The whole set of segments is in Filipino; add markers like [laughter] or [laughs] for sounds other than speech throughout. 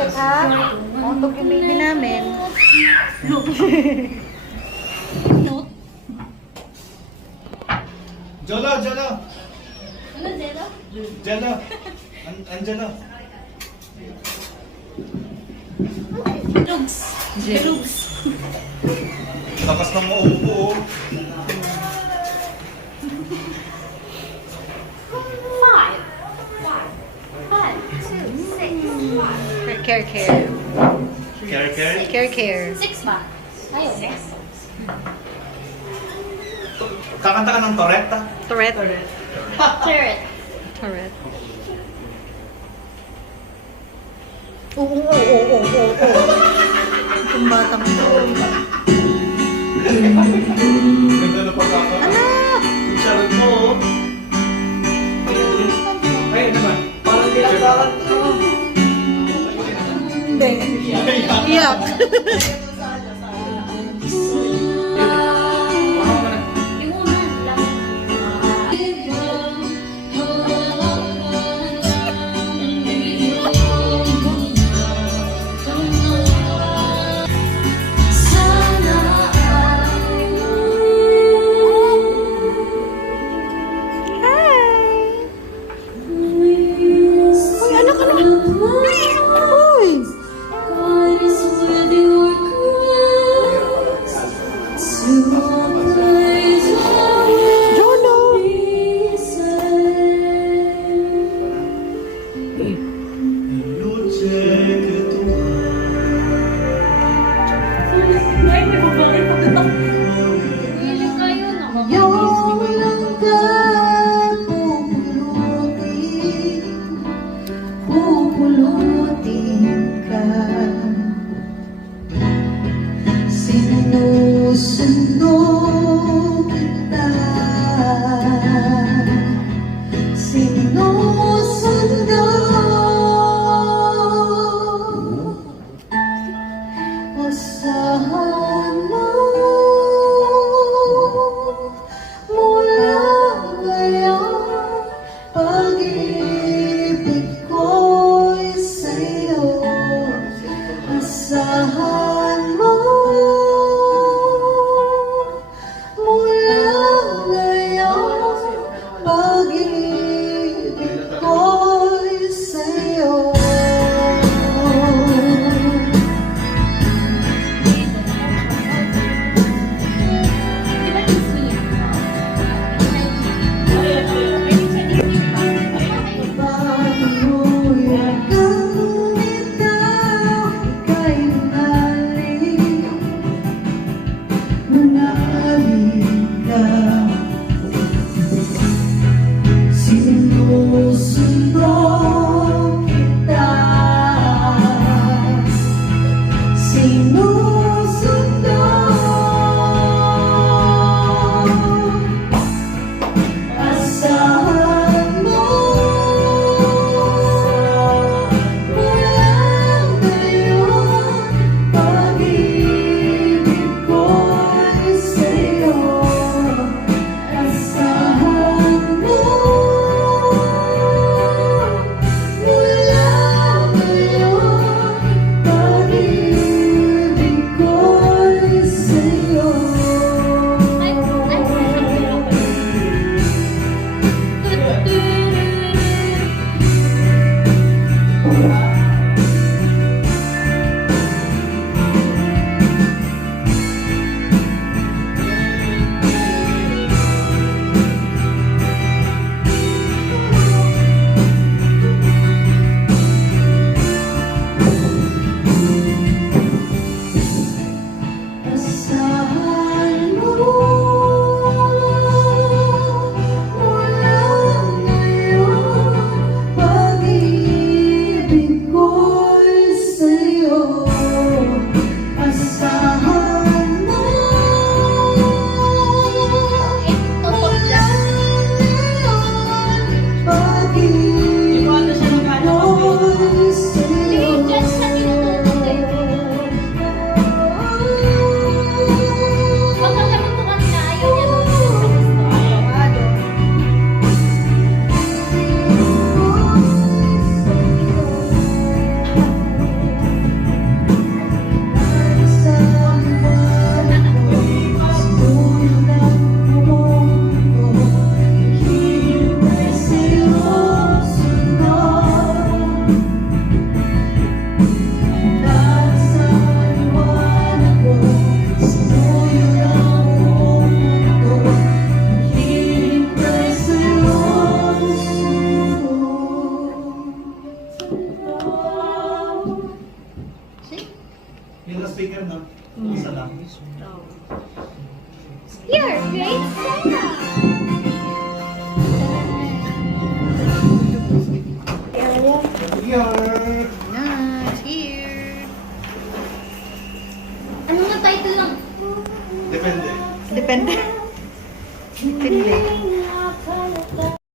Bakit ha? Montok yung baby namin. Jolo, Jolo! Ano, Jolo? Jolo! An Anjolo! Lugs! Lugs! Lakas ng mauupo oh! Care care. Care care? Care care. Six months. Ayun. Six. Kakanta ka ng Toretta. Tourette. Carrot. Tourette. Oo, oo, oo, oo, oo, oo. Itong batang to. Ganda na pagkaka. Anak! Yung charot mo. oh. Ay, ano ba? Parang ginagalan to. [laughs] Yeah. [laughs] Depende. Depende. Depende.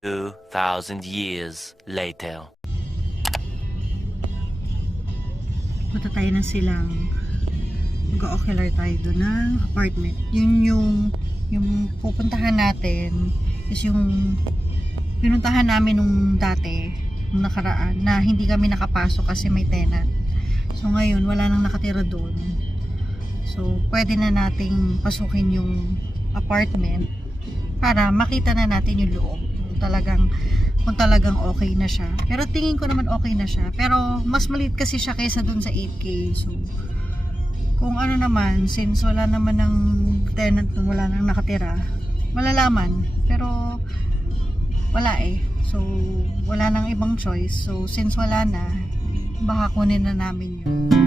2,000 years later. Punta tayo ng silang mag-ocular tayo doon ng apartment. Yun yung yung pupuntahan natin is yung pinuntahan namin nung dati nung nakaraan na hindi kami nakapasok kasi may tenant. So ngayon wala nang nakatira doon. So pwede na nating pasukin yung apartment para makita na natin yung loob. Kung talagang kung talagang okay na siya. Pero tingin ko naman okay na siya. Pero mas maliit kasi siya kaysa dun sa 8K. So, kung ano naman, since wala naman ng tenant wala nang nakatira, malalaman. Pero, wala eh. So, wala nang ibang choice. So, since wala na, baka kunin na namin yun.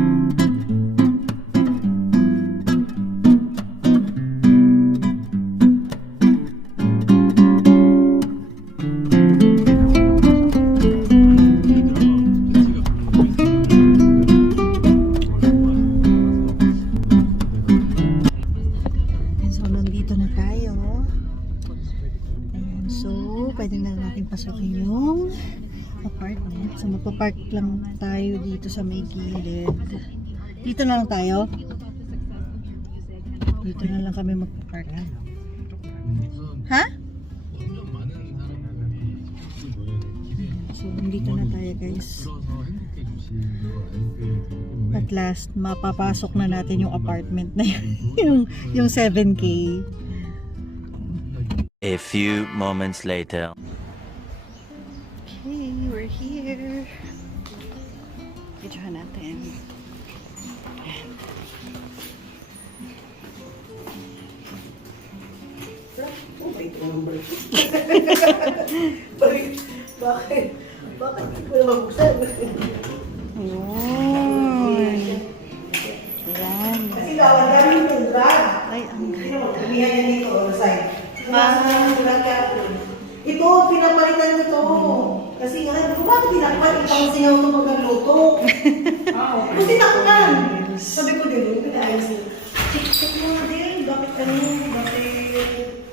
Magpapark lang tayo dito sa may gilid. Dito na lang tayo. Dito na lang kami magpapark. Ha? So, nandito na tayo guys. At last, mapapasok na natin yung apartment na yun. [laughs] yung, yung 7K. A few moments later. We're here. Videohan natin. Ayan. Bakit? Bakit hindi ko naman buksan? Ayun. Ayan. Kasi gawa namin yung drag. Ay, ang mo, tumihan niya dito, side. Ah. Ito, pinapalitan ko to. Kasi nga, ano, bakit tinakpan? Itang singaw ito pag nagluto. [laughs] Kung tinakpan. Sabi ko din, yung pinaayos niya. Check, check mo nga din. Bakit ano, bakit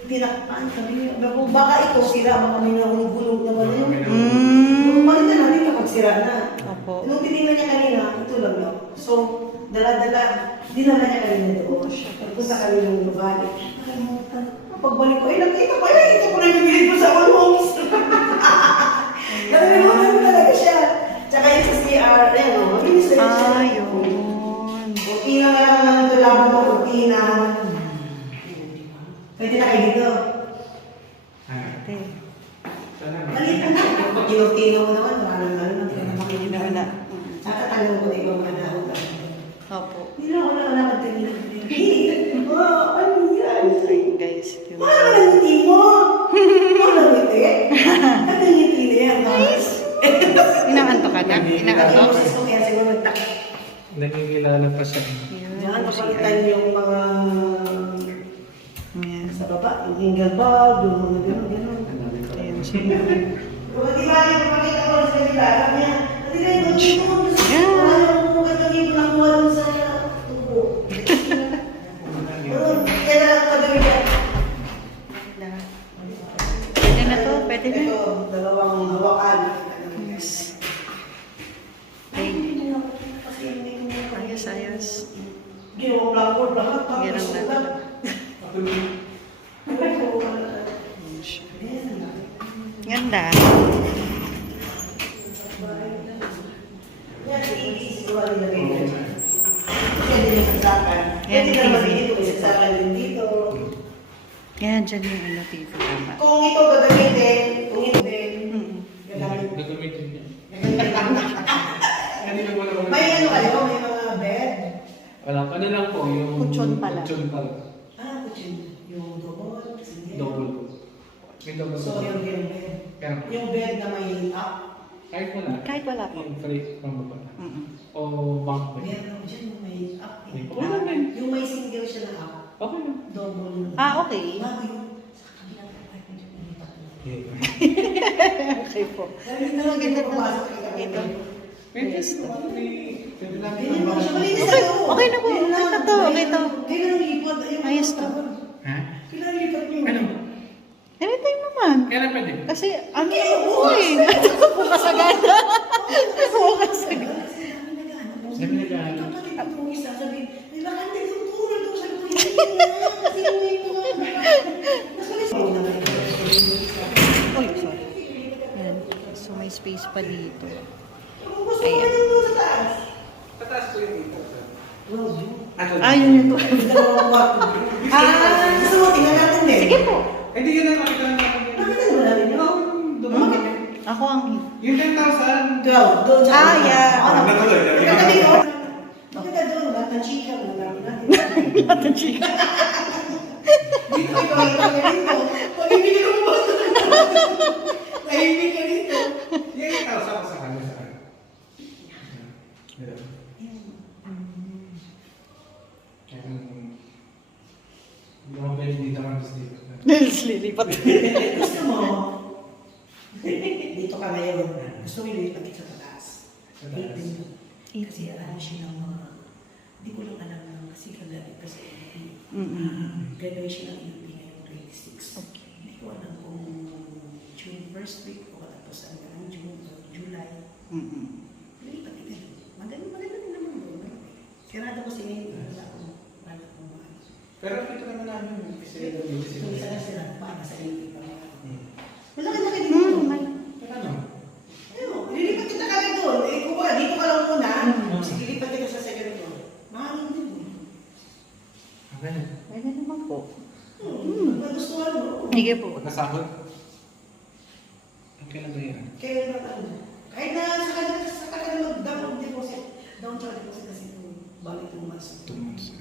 tinakpan? Sabi niya, baka, ito sira, baka may nahulog-hulog naman yun. Mm. Palitan natin kapag sira na. Opo. Nung tinignan niya kanina, ito lang yun. So, dala-dala, dinala niya kanina doon. Pagpunta kami ng Nuvali. Nakalimutan. Pagbalik ko, eh, nakita ko, eh, ito ko na yung bilid ko sa one homes. [laughs] Nakalimutan ko talaga siya. Tsaka yung sa CR, eh, no, mabilis na yun siya. Ayun. Kutina na lang naman ito laban mo, kutina. Pwede na kayo dito. Ate. Maliit na. Pag kinutino mo naman, parang ano, na makinig na. muna. Nakatagal ko na ibang mga dahon. Opo. Hindi na ako ka na? Inaanto? Boses ko kaya siguro. Nagkikilala pa siya. Diyan, papalitan yung mga sa baba, yung hingal bag, yung mga gano'n, gano'n. Ayan siya. Diba, di ba, yung pakita ko sa kanila, sabi niya, hindi na yung hindi mo, Yeah. wala yung mga kagib na kuha dun sa tubo. Oo, Kaya na kagabi niya. Pwede na to? Pwede na? Ito, dalawang hawakan. Yes. Okay. Ayos, ayos. Ginawa blackboard, lahat. tapos Ganun na. sulat. Ayan siya. Ganda. Yan, TV, siguro nilagay niya dyan. Pwede yung sasakan. Yan, Pwede naman TV. dito, may sasakan din dito. Yan, dyan yung ano, TV tama. Kung ito gagamitin, kung hindi, Mm. Gagamitin. Niya. Ano yung wala May ano kayo, may mga bed. Wala, ano lang po, yung... Kutsyon pala. Kutsyon pala. Ah, kutsin. Yung double, single. Double. May double. So, yung yung bed. Kaya, Yung bed na may up. kahit wala. Kahit wala po. Yung free from baba. Mm-mm. O bunk bed. Meron dyan yung may up. eh. May wala din. Yung may single siya na up. Okay lang. Double. Ah, okay. Bago yun. Na. May... Pwede lang. Ganyan mo siya. Malinis Okay, okay na po. Okay to, okay to. Ayos to. Ha? Ano? Anytime naman. Kailan pwede? Kasi ano yung buhay? Bukas [laughs] agad. Bukas agad. Sabi na dyan. Kapatid ko yung isa, sabi, may bakante itong tulad ko. Sabi ko, hindi na. Kasi may mga... Nakalis mo na Uy, sorry. Yan. So may space pa dito. Kung gusto mo na yung doon sa taas. Tataas ko yung ito. Well, yun. Ah, yun yung to. Yung dalawang kwarto. Ah, gusto mo, tingnan natin din. Sige po. Hindi yun ang makita natin. Nakita naman namin yun. Eh. Ako ang Yung 10,000. Doon, doon sa... Ah, yeah. Ano? Ko. Makita doon, ng chika, wala namin natin. Ng chika. Dito, ikaw, ikaw, dito. Pag hindi ka bumasta [laughs] Tahimik ka dito. Yung 10,000 ko sa kanya sa kanya. Ganun. Um, Hindi ako pwede dito kami sa dito. Lilipat. Gusto mo, dito ka ngayon. Gusto mo yung ipakit sa taas. Sa taas. Kasi alam siya ng mga, hindi ko lang alam ng kasi kagalit kasi Mm-mm. graduate siya ng UP ngayong grade 6. Hindi ko alam kung June first week o katapos hanggang June o July. Mm-mm. Lipat kita. Maganda, maganda din naman doon. Kasi ngayon, wala akong, Pwede naman po. Hmm, magustuhan mo. Sige po. Pagkasahod? Okay lang ba yan? Kaya na ano, kahit na sa kanila, sa kanila mag-down deposit, down charge deposit kasi balik ng mas. Two months.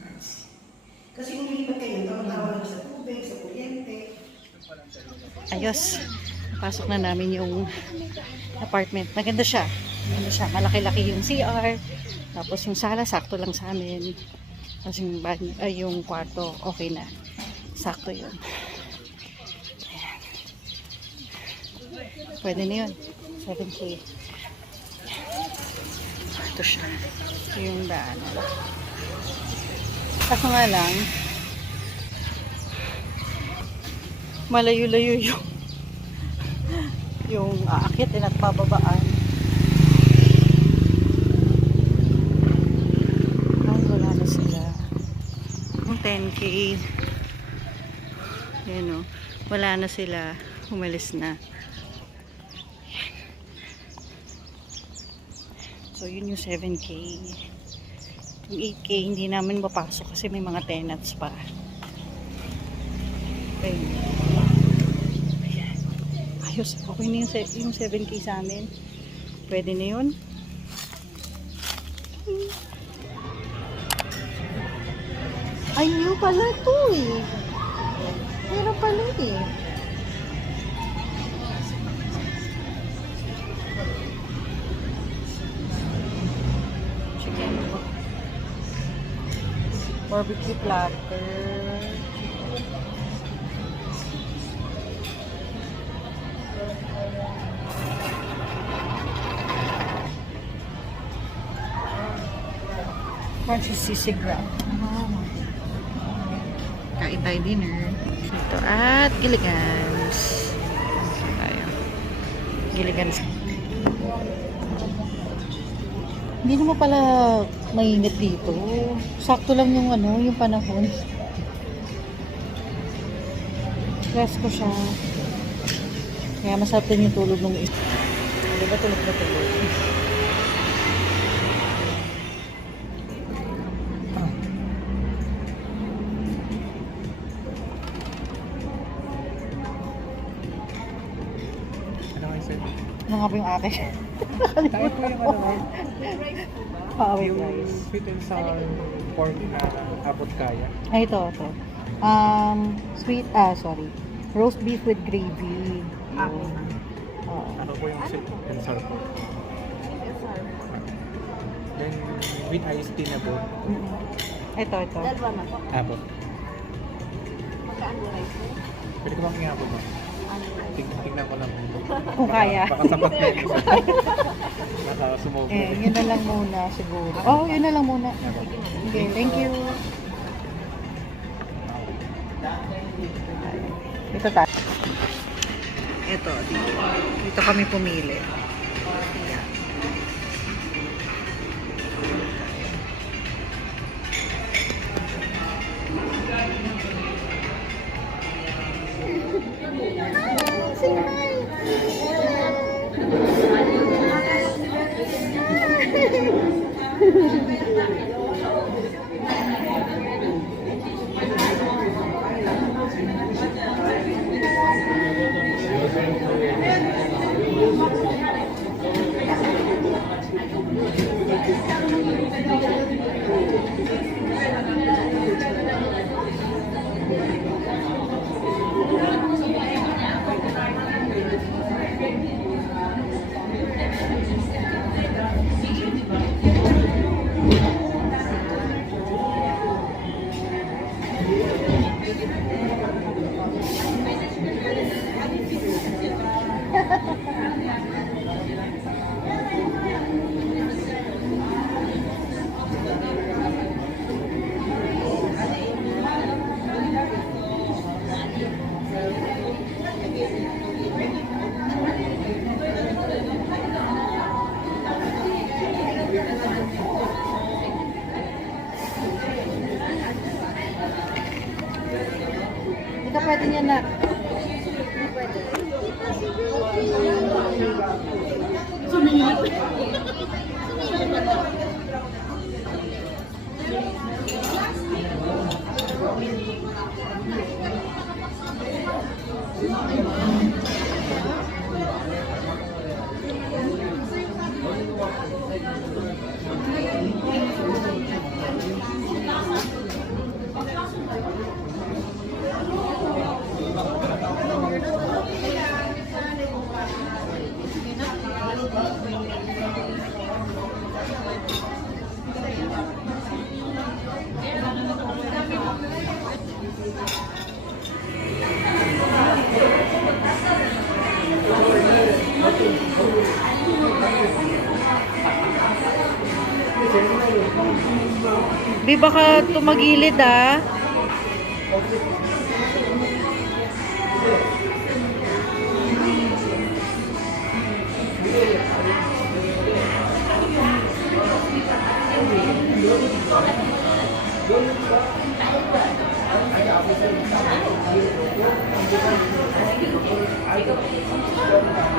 Kasi kung lilipat kayo, tawa-tawa lang sa tubig, sa kuryente. Ayos. Pasok na namin yung apartment. Maganda siya. Maganda siya. Malaki-laki yung CR. Tapos yung sala, sakto lang sa amin. Tapos yung, banyo, ay, yung kwarto, okay na. Sakto yun. Ayan. Pwede na yun. 7K. Ito siya. Ito yung daan. Kaso nga lang, malayo-layo yung yung aakitin at bababaan. Ay, wala na sila. Yung 10k. Yan o. Wala na sila. Umalis na. So, yun yung 7k. Yung 8k, hindi namin mapasok kasi may mga tenants pa. Okay ayos. Okay na yung, yung 7K sa amin. Pwede na yun. Ay, new pala ito eh. Pero pala eh. Chicken. Barbecue platter. Crunchy sisig wrap. Kain tayo dinner. Dito at Gilligan's. Kain tayo. Gilligan's. Hindi naman pala mainit dito. Sakto lang yung ano, yung panahon. Rest ko siya. Kaya masarap din yung tulog ng isa. Di ba tulog na tulog? Nga ba yung akin? [laughs] Tayo po yung ano? [laughs] Paway Yung rice. sweet and sour pork na abot kaya. Ay, ito, ito. Um, sweet, ah, sorry. Roast beef with gravy. Yun. Oo. Ano po yung sweet and sour pork? Then with iced tea na po. Mm. Ito, ito. Abot. Pwede ko bang iabot mo? Ting tingnan ko lang. Kung kaya. Baka sapat na yung [laughs] isa. Baka sumobra. Eh, yun na lang muna siguro. Oh, yun na lang muna. Okay, thank you. Ito tayo. Ito, dito. Dito kami pumili. Hindi ka pwede niya na. Baka tumagilid ah. Gusto niya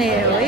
yan eh. O